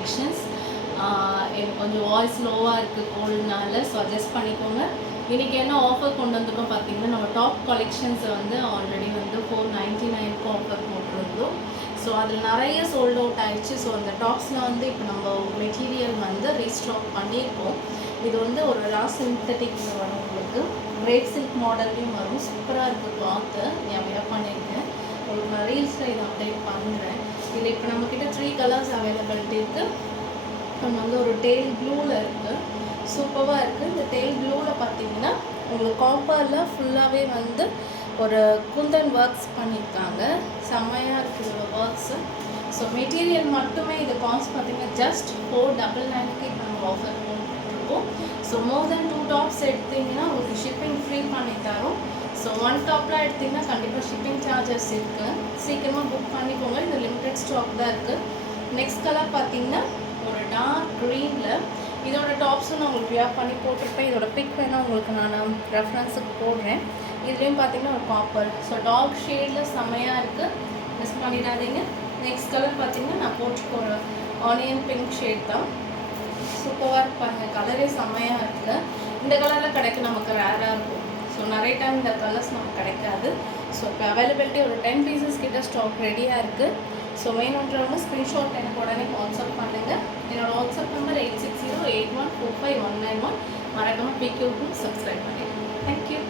Collections. எனக்கு கொஞ்சம் voice லோவாக இருக்குது கோல்டுனால, ஸோ அட்ஜஸ்ட் பண்ணிக்கோங்க. இன்றைக்கி என்ன ஆஃபர் கொண்டு வந்திருக்கோம் பார்த்தீங்கன்னா, நம்ம டாப் கலெக்ஷன்ஸை வந்து ஆல்ரெடி வந்து 499க்கு ஆஃபர் போட்டிருந்தோம். ஸோ அதில் நிறைய சோல்ட் அவுட் ஆயிடுச்சு. ஸோ அந்த டாப்ஸில் வந்து இப்போ நம்ம மெட்டீரியல் வந்து ரீஸ்டாக் பண்ணியிருக்கோம். இது வந்து ஒரு ரா சிந்தட்டிக்ஸில் வரும், உங்களுக்கு கிரேப் சில்க் மாடல்லையும் வரும். சூப்பராக இருக்குது, கிளாத்து நான் வியர் பண்ணியிருக்கேன். உங்களுக்கு நான் ரீல்ஸில் இதை அப்டேட் பண்ணுறேன். இதில் இப்போ நம்மக்கிட்ட 3 கலர்ஸ் அவைலபிலிட்டி இருக்குது. நம்ம வந்து ஒரு டெயில் ப்ளூவில் இருக்குது, சூப்பராக இருக்குது. இந்த டெயில் ப்ளூவில் பார்த்தீங்கன்னா உங்களுக்கு காப்பரில் ஃபுல்லாகவே வந்து ஒரு குந்தன் ஒர்க்ஸ் பண்ணியிருக்காங்க. செம்மையாக இருக்குது இதோட ஒர்க்ஸு. ஸோ மெட்டீரியல் மட்டுமே இது காஸ்ட் பார்த்தீங்கன்னா ஜஸ்ட் 499க்கு இப்போ நம்ம ஆஃபர் போட்டுருக்கோம். ஸோ மோர் தென் 2 டாப்ஸ் எடுத்திங்கன்னா உங்களுக்கு ஷிப்பிங் ஃப்ரீ பண்ணி தரோம். ஸோ 1 டாப்லாம் எடுத்திங்கன்னா கண்டிப்பாக ஷிப்பிங் சார்ஜஸ் இருக்குது. சீக்கிரமாக புக் பண்ணிக்கோங்க, இது லிமிடெட் ஸ்டாக் தான் இருக்குது. நெக்ஸ்ட் கலர் பார்த்தீங்கன்னா ஒரு டார்க் க்ரீனில் இதோட டாப்ஸும் நான் உங்களுக்கு வியர் பண்ணி போட்டிருப்பேன். இதோட பிக் வேணால் உங்களுக்கு நான் ரெஃபரன்ஸுக்கு போடுறேன். இதுலேயும் பார்த்தீங்கன்னா ஒரு காப்பர், ஸோ டார்க் ஷேடில் செம்மையாக இருக்குது, மிஸ் பண்ணிடாதீங்க. நெக்ஸ்ட் கலர் பார்த்தீங்கன்னா நான் போட்டுக்கோற ஆனியன் பிங்க் ஷேட் தான். சூப்பராக இருப்பாங்க, கலரே செம்மையாக இருக்குது. இந்த கலரில் கிடைக்க நமக்கு ரேராக இருக்கும். ஸோ நிறைய டைம் இந்த கலர்ஸ் நமக்கு கிடைக்காது. ஸோ இப்போ அவைலபிலிட்டி ஒரு 10 பீசஸ் கிட்ட ஸ்டாக் ரெடியாக இருக்குது. ஸோ வேணுன்றவங்க ஸ்க்ரீன்ஷாட் எனக்கு உடனே வாட்ஸ்அப் பண்ணுங்கள். என்னோடய வாட்ஸ்அப் நம்பர் 8608145191. மறக்காமல் பிக்யூ சப்ஸ்கிரைப் பண்ணிடுங்க. தேங்க்யூ.